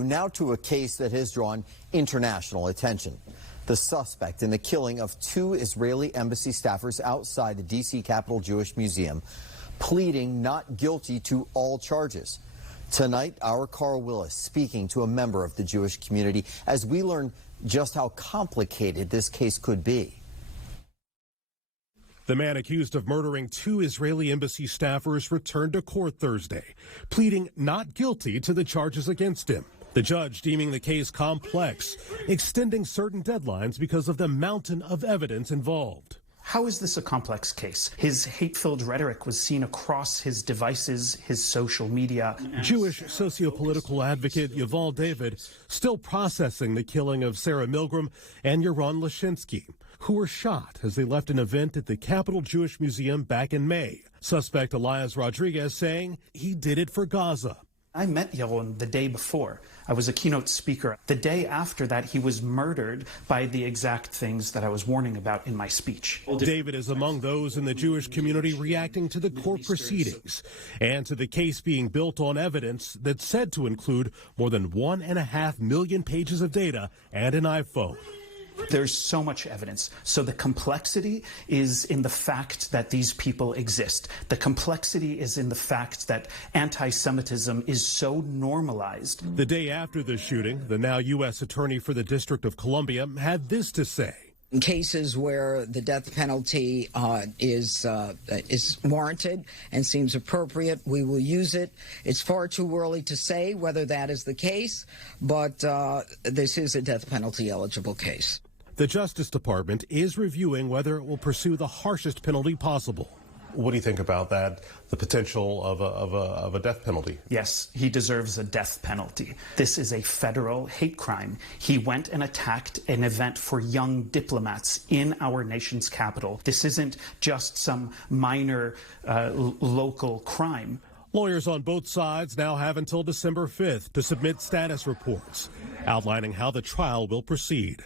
Now to a case that has drawn international attention. The suspect in the killing of 2 Israeli embassy staffers outside the D.C. Capitol Jewish Museum, pleading not guilty to all charges. Tonight, our Carl Willis speaking to a member of the Jewish community as we learn just how complicated this case could be. The man accused of murdering 2 Israeli embassy staffers returned to court Thursday, pleading not guilty to the charges against him. The judge deeming the case complex, extending certain deadlines because of the mountain of evidence involved. How is this a complex case? His hate-filled rhetoric was seen across his devices, his social media. Jewish sociopolitical advocate Yuval David still processing the killing of Sarah Milgrim and Yaron Lischinsky, who were shot as they left an event at the Capitol Jewish Museum back in May. Suspect Elias Rodriguez saying he did it for Gaza. I met Yaron the day before. I was a keynote speaker. The day after that, he was murdered by the exact things that I was warning about in my speech. David is among those in the Jewish community reacting to the court proceedings and to the case being built on evidence that's said to include more than 1.5 million pages of data and an iPhone. There's so much evidence. So the complexity is in the fact that these people exist. The complexity is in the fact that anti-Semitism is so normalized. The day after the shooting, the now U.S. Attorney for the District of Columbia had this to say. In cases where the death penalty is warranted and seems appropriate, we will use it. It's far too early to say whether that is the case, but this is a death penalty eligible case. The Justice Department is reviewing whether it will pursue the harshest penalty possible. What do you think about that, the potential of a death penalty? Yes, he deserves a death penalty. This is a federal hate crime. He went and attacked an event for young diplomats in our nation's capital. This isn't just some minor local crime. Lawyers on both sides now have until December 5th to submit status reports outlining how the trial will proceed.